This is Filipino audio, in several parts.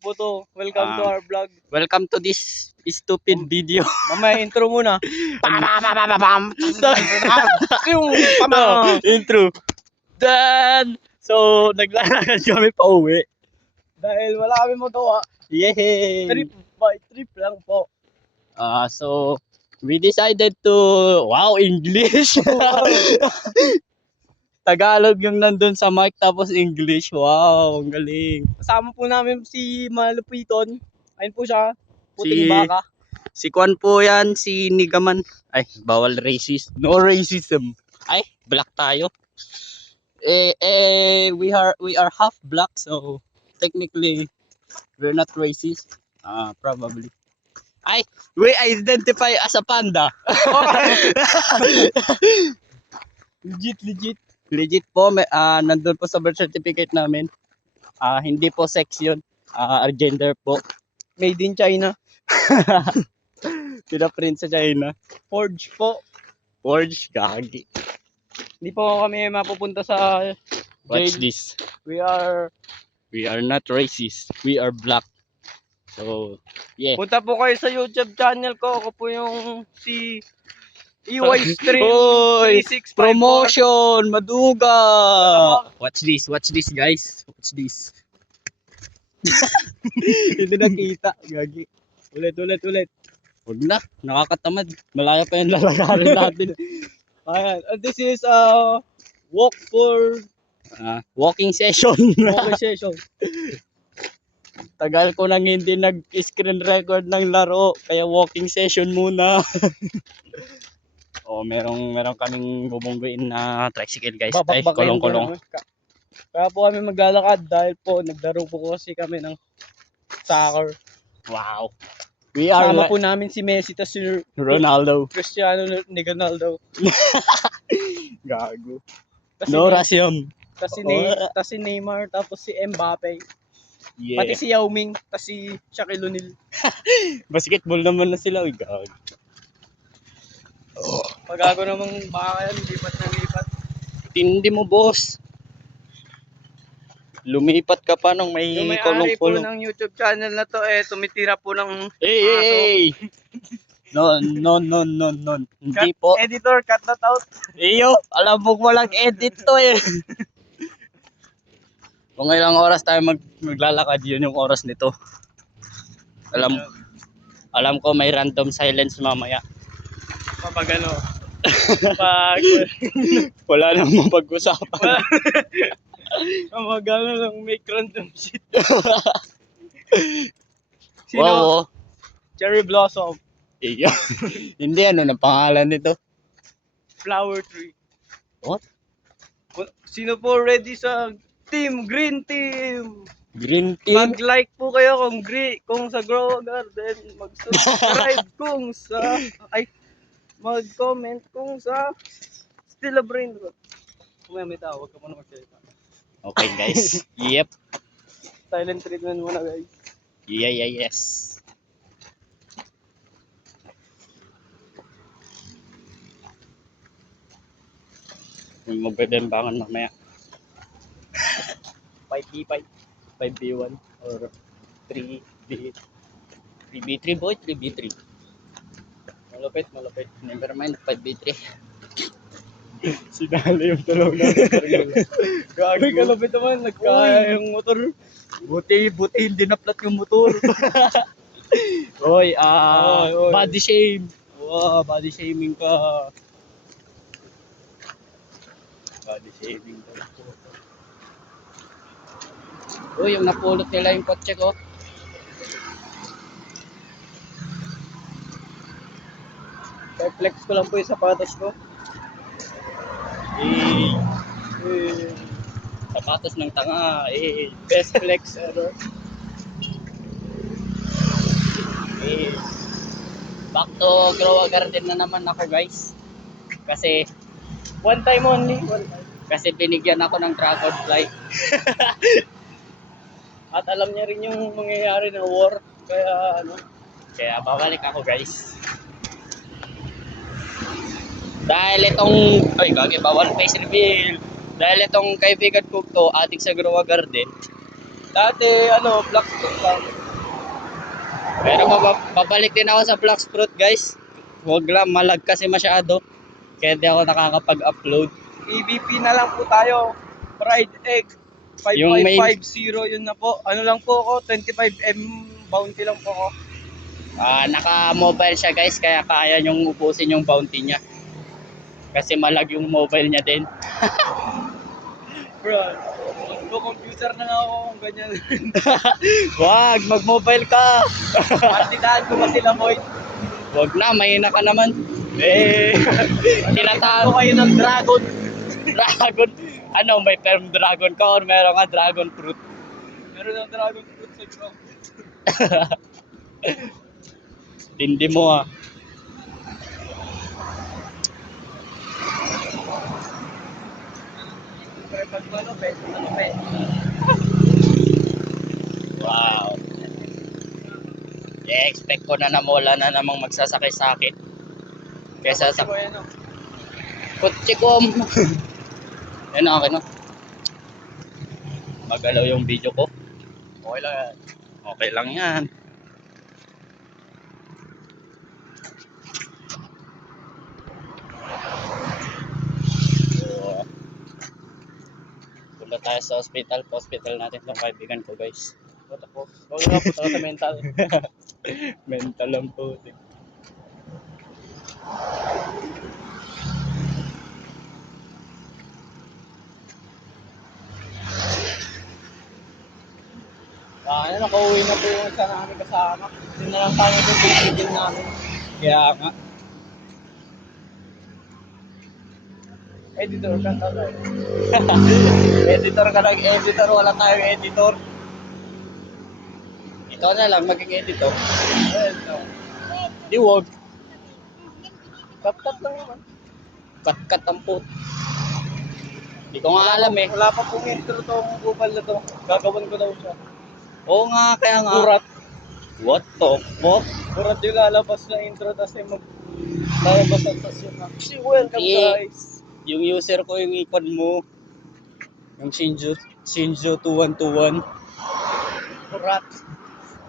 po to. Welcome to our vlog. Welcome to this stupid video. Mamaya intro muna. Yung Intro. Then, so naglalakad kami pa uwi. Dahil wala kami magawa. Yay! Trip by trip lang po. So we decided to English. Tagalog yung nandun sa mic tapos English. Wow, ang galing. Kasama po namin si Malupiton. Ayun po siya. Puting Si- baka. Si Kwan po yan, si Nigaman. Ay, bawal racist. No racism. Ay, black tayo. We are half black, so technically we're not racist. Probably. Ay, we identify as a panda. Legit. Legit po, nandun po sa birth certificate namin. Hindi po sex yun. Gender po. Made in China. Pinaprint sa China. Forge po. Forge, gagi. Hindi po kami mapupunta sa Watch jail. this. We are... We are not racist. We are black. So, yeah. Punta po kayo sa YouTube channel ko. Ako po yung si EY Stream Hoy, 3654. promotion, maduga. Watch this guys. Watch this. Hindi nakita, gagi. Ulit. Huwag na, nakakatamad. Malaya pa yung lalakarin natin. Ayan. And this is walk for Walking session. walking session. Tagal ko nang hindi nag-screen record ng laro, kaya walking session muna. Merong kaming bubungguin na tricycle guys. Ay, Babakbakin kolong. ko naman. Kaya po kami maglalakad dahil po naglaro po kasi kami ng soccer. Wow. We are Sama like po namin si Messi tas si Ronaldo. Cristiano Ronaldo. Gago. Tas No si, racism. tas si Neymar tapos si Mbappe. Yeah. Pati si Yao Ming tas si Shaquille O'Neal. Basketball naman na sila. Uy, gago. Pagago namang baka yan, lipat. Tindi mo, boss. Lumipat ka pa nung may Yung may-ari po kolong-kolong. ng YouTube channel na to tumitira po ng Hey! No. Hindi po. editor, cut that out. Iyo, alam mo walang edit to eh. Kung ilang oras tayo maglalakad, yun yung oras nito. Alam ko may random silence mamaya. Kapag pag Wala nang mapag-usapan. Magano lang make random shit. Sino? Wow. Cherry Blossom, Iyo. Hindi, ano na pangalan nito? Flower Tree. What? Sino po ready sa Green Team? Green Team? Mag-like po kayo kung sa Grow Garden, mag-subscribe kung sa mag-comment kung sa Still a Brain Rot. Kung may tawag ka muna magsalita. Okay guys. Yep. Silent treatment muna guys. Yes. May magbebembangan mamaya. 5v5. 5v1 or 3v3 boy, 3v3. Malupit. Never mind, 5v3. Sinali yung tulong natin. Gagawin ka lapit naman, nagkaya yung motor. Buti hindi na-flat yung motor. Oy, Oy. body shame. Wow, body shaming ka. Body shaming ka. Uy, yung napulot nila yung kotse ko. Flex ko lang po yung sapatos ko. Sapatos ng tanga. Best flex ever. Back to Grow Garden na naman ako guys. Kasi One time only. binigyan ako ng dragonfly. At alam niya rin yung mangyayari na war. Kaya babalik ako guys. Dahil bawal face reveal. Dahil itong kaibigan ko to, ating sa Grow Garden, Dati, black stock lang. Pero babalik din ako sa Black Fruit guys. Huwag lang malag kasi masyado. Kaya di ako nakakapag-upload. EBP na lang po tayo. Fried egg. Yung main- 5550 yun na po. Ano lang po ako, 25M bounty lang po ako. Naka-mobile siya guys, kaya kaya niyong ubusin yung bounty niya. Kasi malag yung mobile niya din. Bro, computer na nga ako kung ganyan. Wag, mag-mobile ka. Partidahan ko ba sila, boy? Wag na, mahina ka naman. Ko Tinatago kayo ng dragon. dragon. Ano, may term dragon ka or meron ka dragon fruit? Meron ng dragon fruit sa bro. Tindi mo ah. Pero pag malupit, malupit. Wow. I-expect ko na wala na namang magsasakay sa akin. Kesa sa Ko yan, no? kotse ko. Yan na akin no. Magalaw yung video ko. Okay lang yan. Okay lang yan. So, punta tayo sa hospital. Hospital natin itong kaibigan ko guys. Puta po. Huwag nga po sa mental. Mental lang po. Nakauwi na po yung isa namin kasama. Hindi na lang tayo ito bibigyan namin. Kaya nga. Editor ka talaga. Editor ka lang, editor. Wala tayong editor. Ikaw na lang maging editor. Ayun, no. Di wag. Tap-tap lang naman. Kat-kat ang put. Di ko nga alam eh. Wala pa pong intro tong kupal na to. Gagawin ko daw siya. Oo nga, kaya nga. Kurat. What the fuck? Kurat yung lalabas na intro tapos yung lalabas ang tasyon na. Welcome guys. Yung user ko yung ikon mo. Yung Shinjo 2121. Kurat.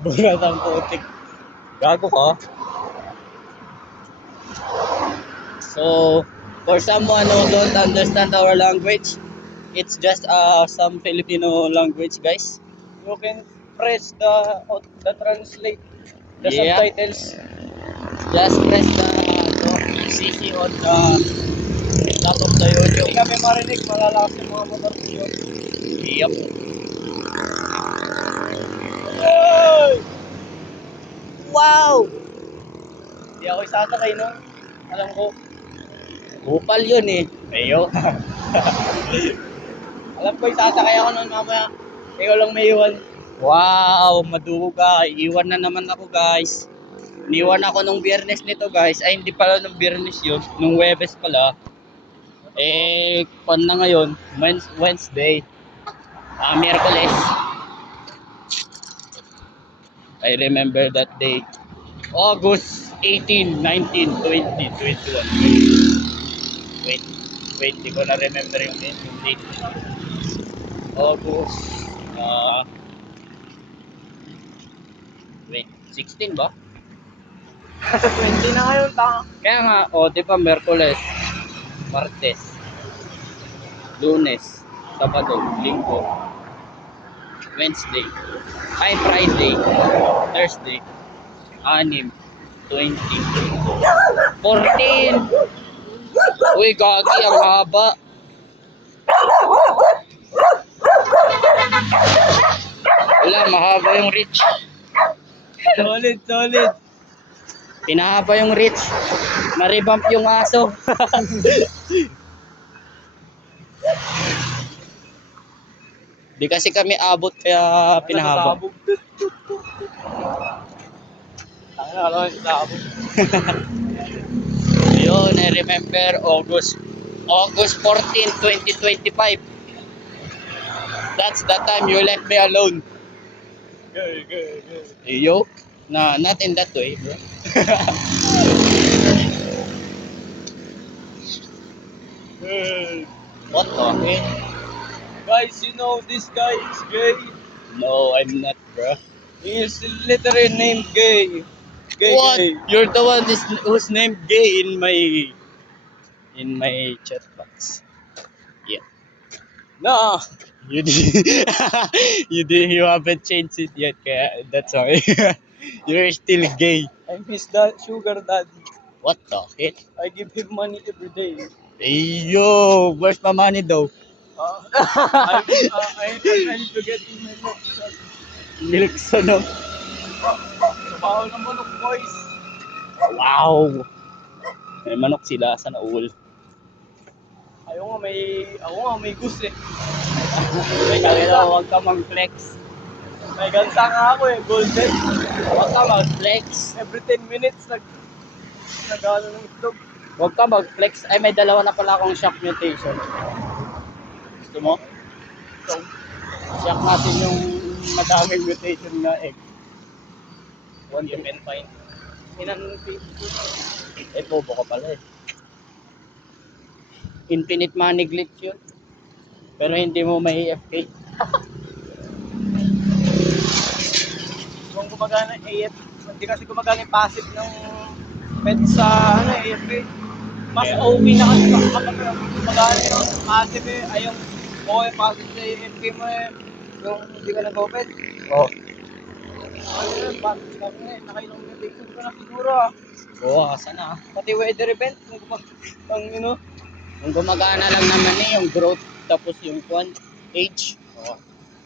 Burat ang putik. Gago ka. So, for someone who don't understand our language, it's just some Filipino language, guys. You can press the translate, the Yeah. subtitles. Just press the CC on the top of the Hindi YouTube. kami marinig, malalakas yung mga motor ko yun. Yup. Hey! Wow! Hindi ako isasakay nun. Alam ko. Upal yun eh. Ayo. Alam ko isasakay ako nun mamaya. Ikaw lang may iwan. Wow, maduga. Iwan na naman ako, guys. Iniwan ako nung Biyernes nito, guys. Ay, hindi pala nung Biyernes yun. Nung Webes pala. Pan na ngayon. Wednesday. Miyerkules. I remember that day. August 18, 19, 20, 21. Wait, di ko na remember yung date. August, wait, 16 ba? 20 na ngayon, tanga. Kaya nga, di ba, Merkules, Martes, Lunes, Sabado, Linggo, Wednesday, Friday, Thursday, 6, 20, 14. Uy, gagi, ang haba. Wala, mahaba yung reach. Solid, solid. Pinahaba yung reach. Na-revamp yung aso. Di kasi kami abot kaya pinahaba. Tanga na, alam yung sabog. Yun, I remember August 14, 2025. That's the time you left me alone. Good. Yo, not in that way, bro. What the heck? Guys, you know this guy is gay. No, I'm not, bro. He is literally named Gay. Gay, What? gay. You're the one who's named gay in my chat box. Yeah. Nah. You you haven't changed it yet, kaya that's why. You're still gay. I'm his sugar daddy. What the hell? I give him money every day. Hey, yo, where's my money though? I need to get him my milk. Milk no? Bawal ng manok, boys. Wow! May manok sila, sana all. Ako nga may goose eh. May kaya huwag ka mag-flex. May gansa nga ako eh, golden. Huwag ka mag-flex. Every 10 minutes nag-ano ng itlog. Huwag ka mag-flex. Ay, may dalawa na pala akong shock mutation. Gusto mo? So, Shock natin yung madaming mutation na egg. one you can find. Eh, bobo ka pala eh. Infinite money glitch yun. Pero hindi mo may AFK. Kung gumagana AF, hindi kasi gumagana yung passive ng pet sa AFK. Mas Yeah. OP na kasi kapag gumagana yung passive eh, ay yung yung passive sa AFK mo eh, yung hindi ka nag-open. Oh. Ano yun, passive ka na eh, nakailang mutation ka na siguro ah. Oo, sana. Pati weather event, Kung gumagana lang naman eh, yung growth tapos yung age. Oo.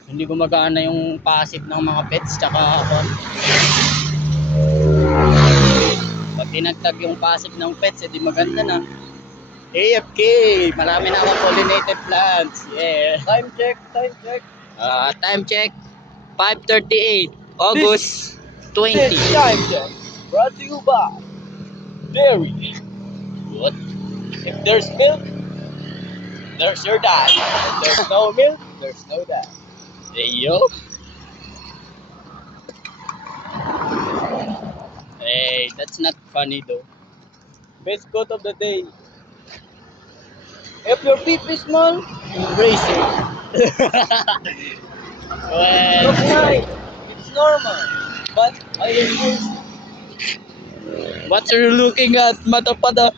Hindi gumagana yung passive ng mga pets tsaka pag dinagtag yung passive ng pets, edi maganda na. AFK! Marami na akong pollinated plants. Yeah. Time check, time check. Time check. 5:38. August This 20. time check, brought to you by Dairy. What? If there's milk, there's your dad. If there's no milk, there's no dad. Hey, yo. Hey, that's not funny though. Best quote of the day. If your peep is small, embrace it. Well, Look nice. It's normal. But I embrace it. what are you looking at, matapada?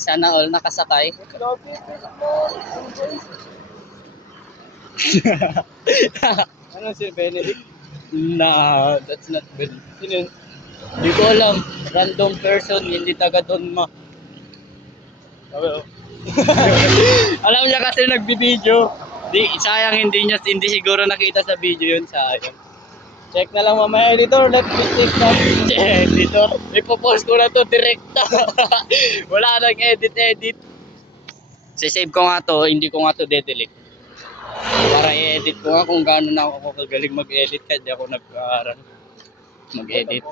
Sana all nakasakay. If your peep is small, embrace it. Ano si Benedict? Nah, that's not good. Sino yun? Hindi ko alam. Random person, hindi taga doon ma. Okay, oh. Alam niya kasi nagbibideo. Sayang hindi siguro nakita sa video yun, sayang. Check na lang mamaya, editor. Let me check na. Dito, ipopost ko na to direkta. Wala nang edit. Sisave ko nga to, hindi ko nga to de-delete. Para i-edit ko nga kung gaano na ako kagaling mag-edit kasi di ako nag-aaral mag-edit.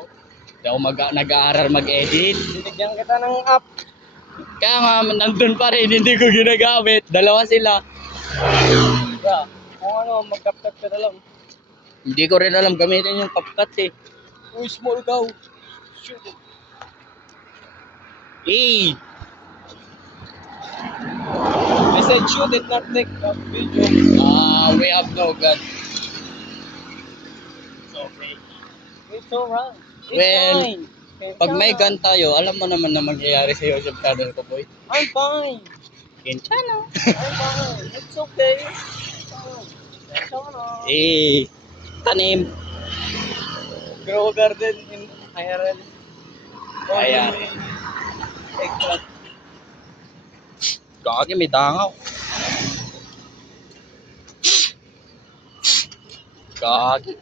Di ako nag-aaral mag-edit. Binigyan kita ng app. Kaya nga, nandun pa rin, hindi ko ginagamit. Dalawa sila. Yeah. Kung ano, mag-tap-tap ka na lang. Hindi ko rin alam gamitin yung CapCut eh. Uy, small cow. Shoot it. Eh! I said shoot it, not take a video. We have no gun. It's okay. It's alright. It's Well, fine. It's Pag may alright. gun tayo, alam mo naman na mangyayari sa YouTube channel ko, boy. I'm fine. Kinchano. I'm fine. It's okay. It's fine. It's alright. Tanim. Grow a garden in IRL. Ayan. Eggplant. Gagi, may dangaw. Gagi.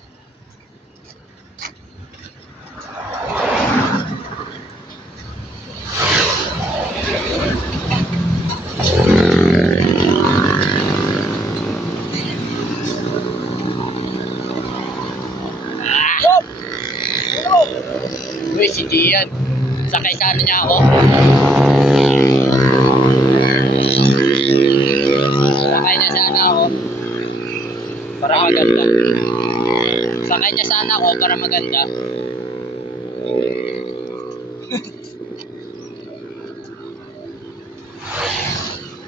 Stop! Stop! Uy, si Gian. Sakay sa ano niya ako. Sakay niya sana ako. Para maganda. Sakay niya sana ako para maganda.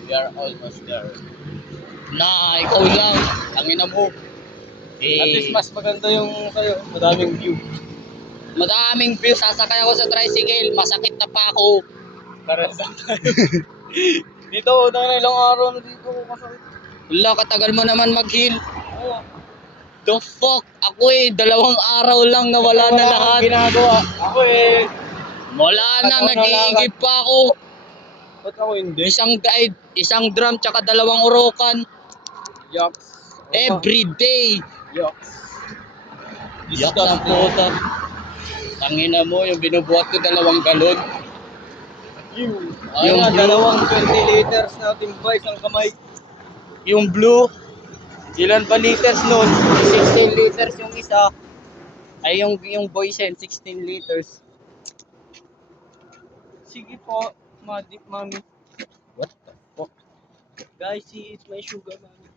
We are almost there. Na, ikaw lang. Tangina mo. At least Eh, mas maganda yung sa'yo. Madaming view. madaming views. Sasakay ako sa tricycle. Masakit na pa ako. Parehas lang tayo. Dito, unang na ilang araw na dito. Masakit. Wala, katagal mo naman mag-heal. Oo. The fuck? Ako 2 araw lang nawala na Wala lahat. akong ginagawa. Ako Wala na, Ako nag-iigib pa ako. ba't ako hindi? Isang guide, isang drum, tsaka 2 urokan. Yucks. Every day. Yucks. Yak ng puta. Tangina mo, yung binubuhat ko 2 galon. Yung Yung nga, blue. dalawang 20 liters na timbay isang kamay. Yung blue, ilan pa liters nun? 16 liters yung isa. Ay, yung Boysen, 16 liters. Sige po, mami. What the fuck? Guys, she is my sugar mommy.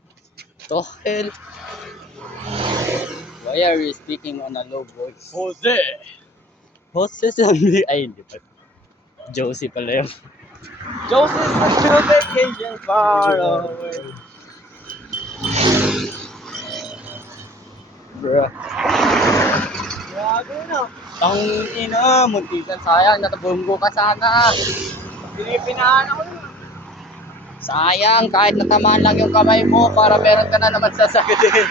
To hell? Why are you speaking on a low voice? Jose! Jose sabi. Ay, hindi pa. Josie pala yun. Joseph, I feel vacation far away. Bruh. Grabe na. Tang ina, muntikan sayang, natabunggo ka sana. Pinipinahan ako na. Sayang, kahit natamaan lang yung kamay mo para meron ka na naman sasagutin.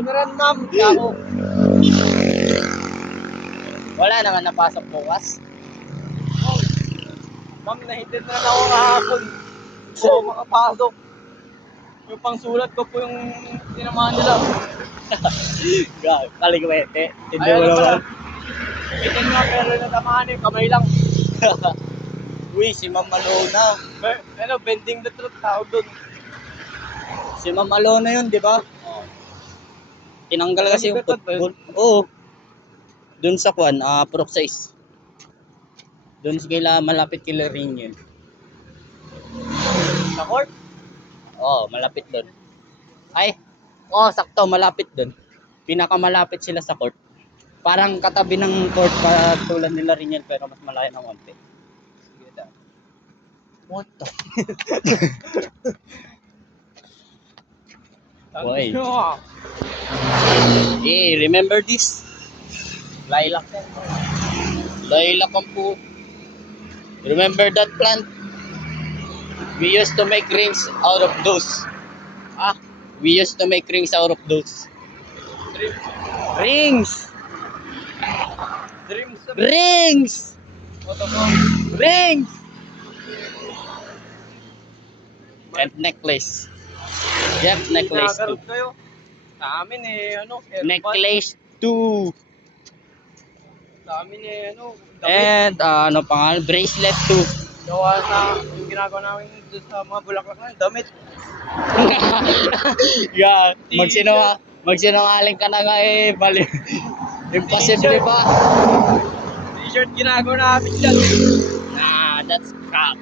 Meron ma'am, ako. Wala naman napasok bukas. Ma'am, nahitin na ako kahapon. Oo, makapasok. Yung pangsulat ko po yung tinamaan nila. Kaligwete. Hindi Ay, mo ano pala? naman. Hitin nga pero natamaan eh, kamay lang. Uy, si Ma'am Malona. Bending the truth tawag doon. Si Ma'am Malona yun, di ba? Tinanggal kasi yung Bending the truth ba yun? football. Oo. Doon sa Kwan, Proc 6. Doon kila malapit kila ring yun. Sa court? Oo, malapit doon. Ay, sakto, malapit doon. Pinakamalapit sila sa court. Parang katabi ng court tulad nila rin yan, pero mas malayo ng konti. Sige da. What the? Why? Why? Remember this? Lilac yan. Lilac ang po. Remember that plant? We used to make rings out of those. Ah, We used to make rings out of those. dreams. Rings! Dreams sa Rings! What the fuck? Rings! And necklace. Yep, necklace too. Nakakarot kayo. Sa amin airbag. Necklace 2. Sa amin damit. And ano pangalan? Bracelet 2. Gawa sa yung ginagawa namin doon sa mga bulaklak na yun, damit. Yeah, magsinungaling ka na nga bali. Impossible ba? T-shirt ginagawa namin dyan. Nah, that's crap.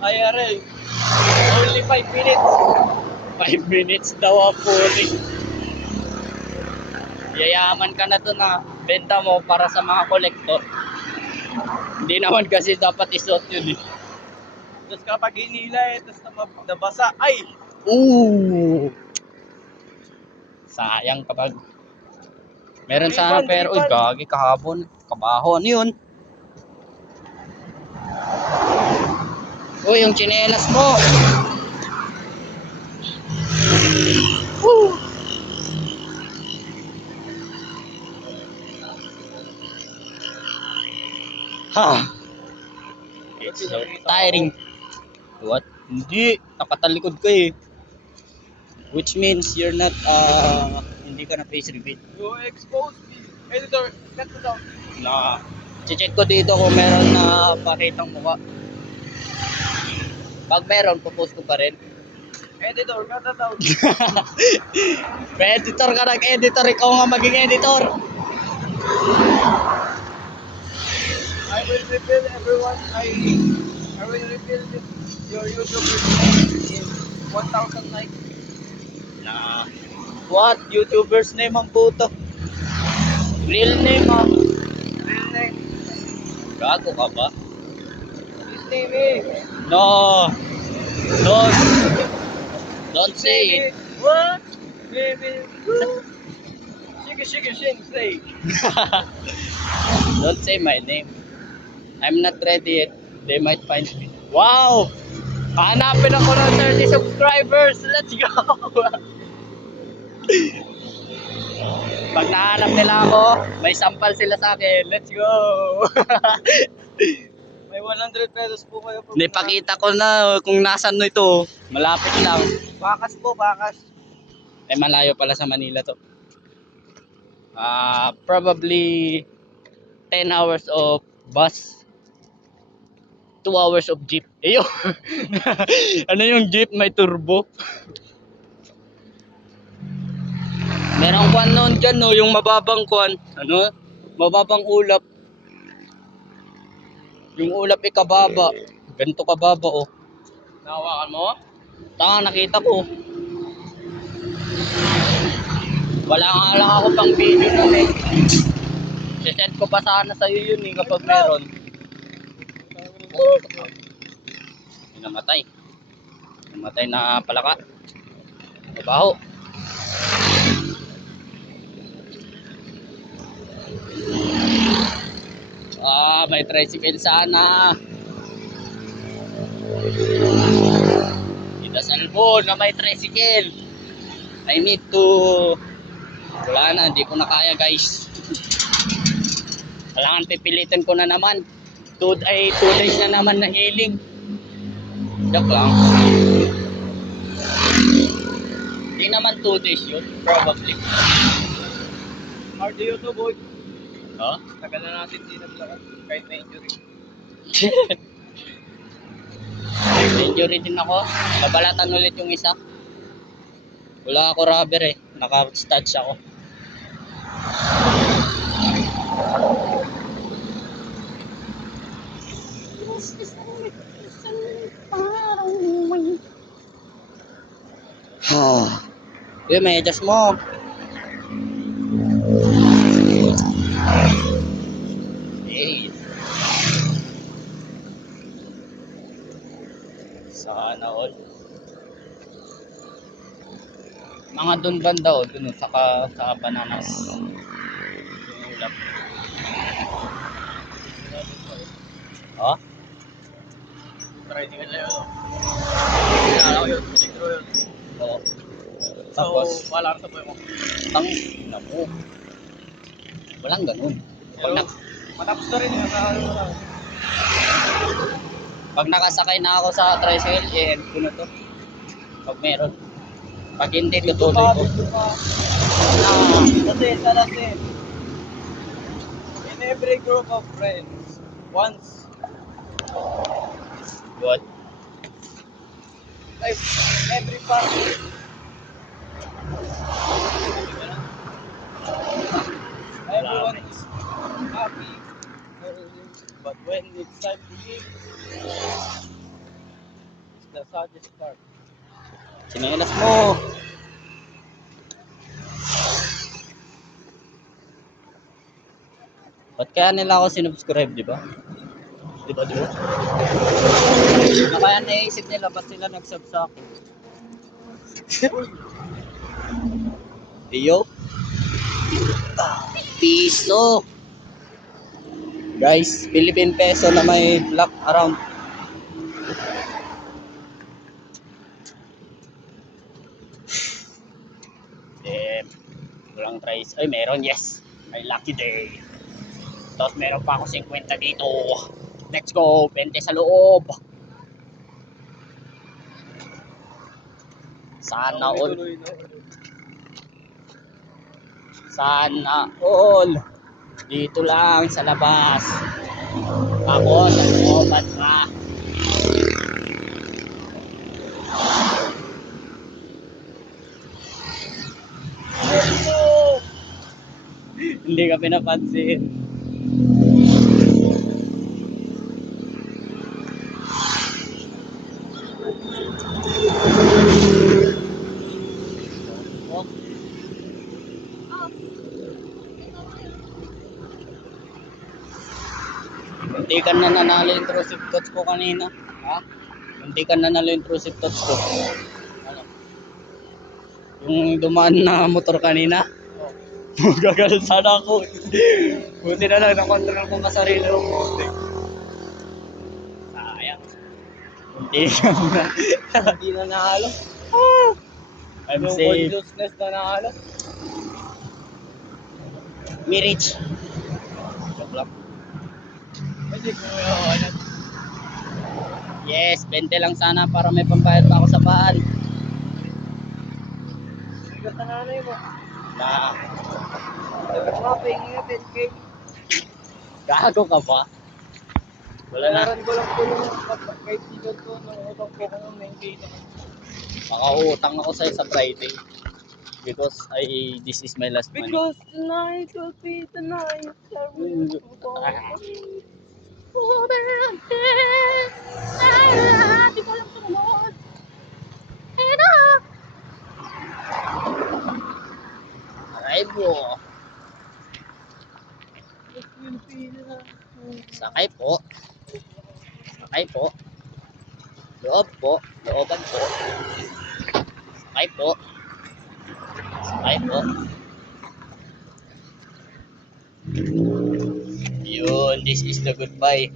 Ay, aray. Only 5 minutes. 5 minutes daw ang puli. Yayaman ka na to na benta mo para sa mga kolektor. Hindi naman kasi dapat isuot yun eh. Tapos kapag hinila tapos nabasa, ay! Ooh! Sayang kapag meron sana Ribbon, pero uy ribbon. gagi kahapon kabaho ano yun? Uy yung tsinelas mo. Woo! Ha. It's so tiring. What? Hindi, nakatalikod ka eh. Which means you're not hindi ka na face reveal. You expose me. Editor, cut it down. Na check ko dito kung meron na pakitang mukha. Pag meron, popost ko pa rin. Editor, cut it down. Editor ka nag-editor, ikaw nga maging editor. I will reveal everyone. I will reveal your YouTube in 1,000 likes. Na what? YouTuber's name ang puto. Real name ah. Real name. Gago ka ba? His name is. No. Don't, don't say it. What? Maybe. Shake, shake, say. Don't say my name. I'm not ready yet. They might find me. Wow! Hanapin ako ng 30 subscribers. Let's go! Pag nahanap nila ako, may sampal sila sa akin. Let's go! May 100 pesos po kayo. Nipakita ko na kung nasan no ito. Malapit lang. Bakas po, bakas. Eh, malayo pala sa Manila to. Probably 10 hours of bus. 2 hours of jeep. Eyo! Ano yung jeep? May turbo. Merong kwan noon dyan, no? Yung mababang kwan. Ano? Mababang ulap. Yung ulap ikababa. Ganito kababa, oh. Nahawakan mo? Tanga, nakita ko. Wala nga lang ako pang video nun eh. Sisend ko pa sana sa'yo yun eh kapag meron. May namatay. Namatay na palaka. Mabaho. May tricycle sana. Idasal mo na may tricycle. I need to... Wala na, hindi ko na kaya guys. Kailangan pipilitin ko na naman. 2 days na naman na healing. Joke lang. Hindi naman 2 days yun. Probably. Cardio to, boy. Huh? Tagal na natin din naglakad. Kahit may injury. Injury din ako. Babalatan ulit yung isa. Wala ako rubber eh. Naka-stats ako. Yun, may adjust mo. Hey. Sana all. Mga dun banda o, dun sa bananas. Yung ulap. Oh? Tricycle na yun. Kailangan ko yun. Siguro yun. Oo. So, Tapos, wala ka sa buhay mo. naku. Walang ganun. Pero, matapos na rin yun. Pag nakasakay na ako sa tricycle, i-end ko na to. Pag meron. Pag hindi, tutuloy ko. Kasi, in every group of friends, once, What? like, every family, everyone is happy, but when it's time to leave, it's the saddest part. Sinelas mo. Ba't kaya nila ako sinubscribe, di ba? Di ba? Kaya naisip nila, ba't sila nag-sub sa akin? Iyo? Piso. Guys, Philippine peso na may black around. Walang price. Ay, meron, yes. May lucky day. Tapos meron pa ako 50 dito. Let's go, 20 sa loob. Sana all. Sana all. Dito lang sa labas. Ako sa looban ka. Hindi ka pinapansin. Hindi ka na nanalo yung intrusive thoughts ko kanina. Ha? Hindi ka nanalo yung true tot ko. Ano? Yung dumaan na motor kanina. Gagalit sana ako. Buti na lang, nakontrol ko na sarili ko. Sayang. Hindi na. Hindi na nahalo. I'm Yung safe. consciousness na nahalo. Mirich. Joke lang. Hindi ko ano. Yes, 20 lang sana para may pambayad pa ako sa bahan. Sigat na nanay mo. Na, Mga pahingi nga 10K. gago ka ba? Wala na. Kailangan ko lang po yung kaibigan ko nung utang ko ng 9K naman. Makautang ako sa'yo sa Friday. Because this is my last money. Because tonight will be the night that we will fall. Di ko lang tumunod. Aray po. Sakay po. Sakay po. Loob po. Looban po. Sakay po. Sakay po. Yun, this is the goodbye.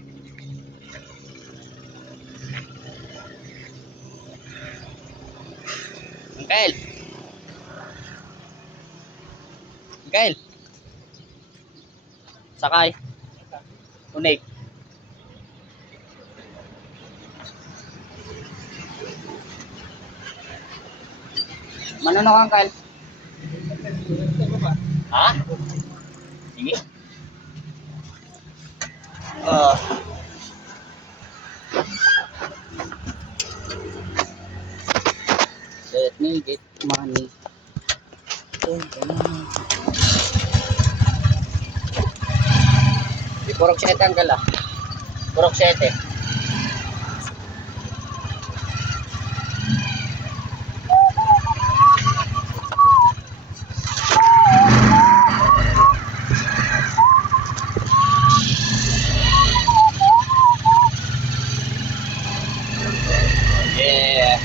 Uncle. Uncle. Sakay. Unig. Manano ka, Uncle? Ha? Sige. Let me get money. Di purok 7 Uncle ah. Purok 7. Yeah.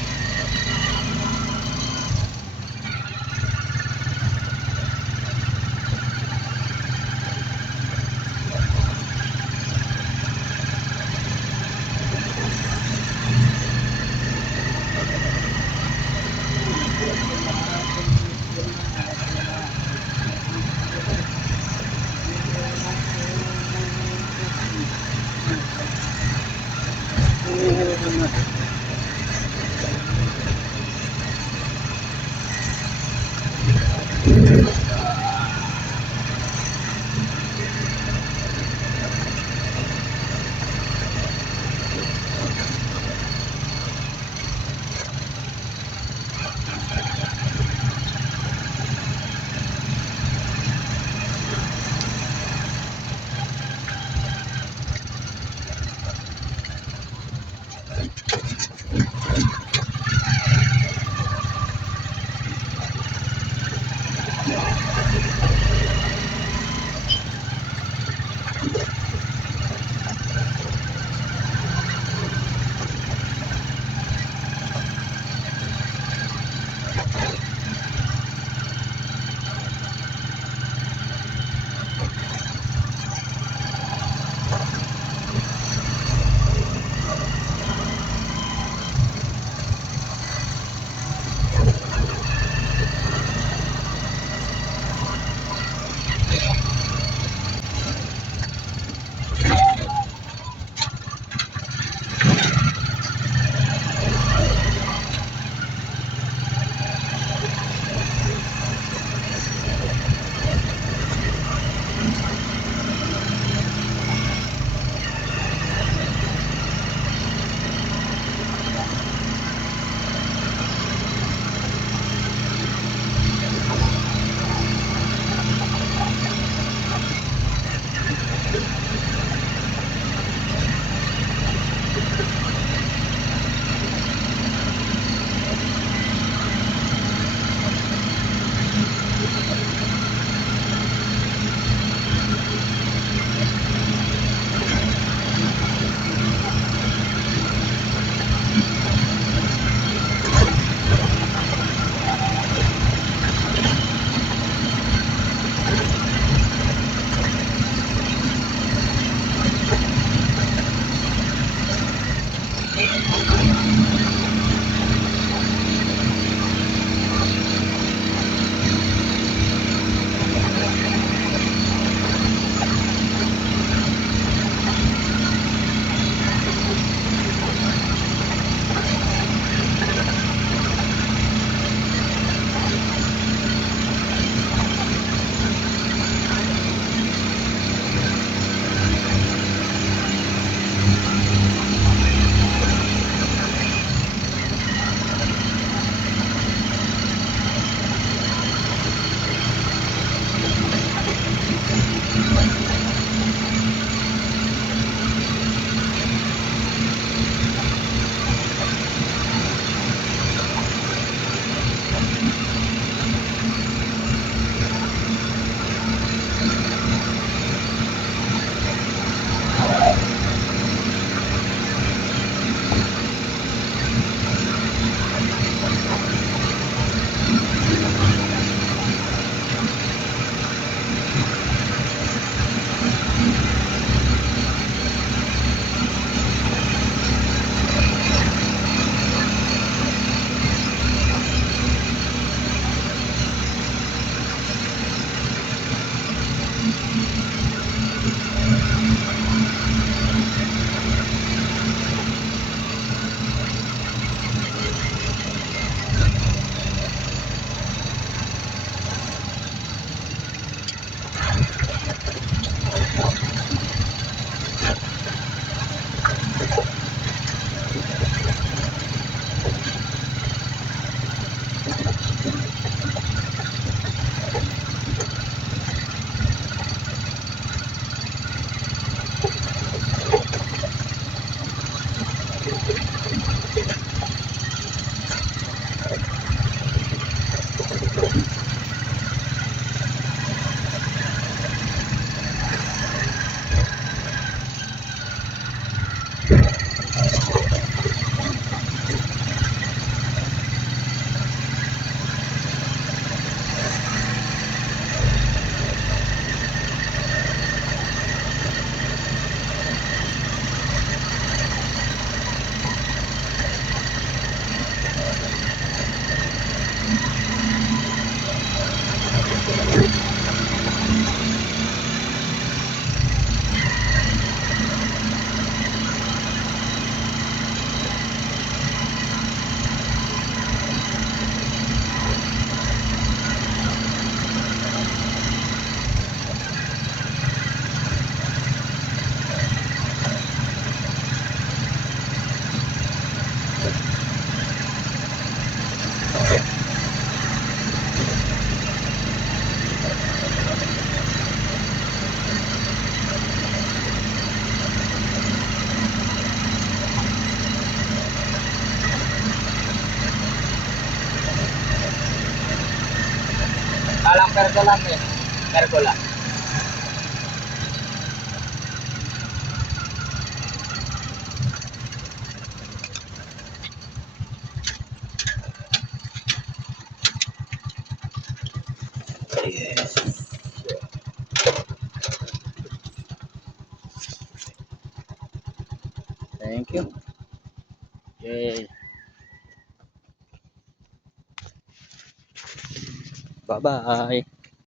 Kalang pergola eh. Pergola. Thank you. Okay. Bye-bye.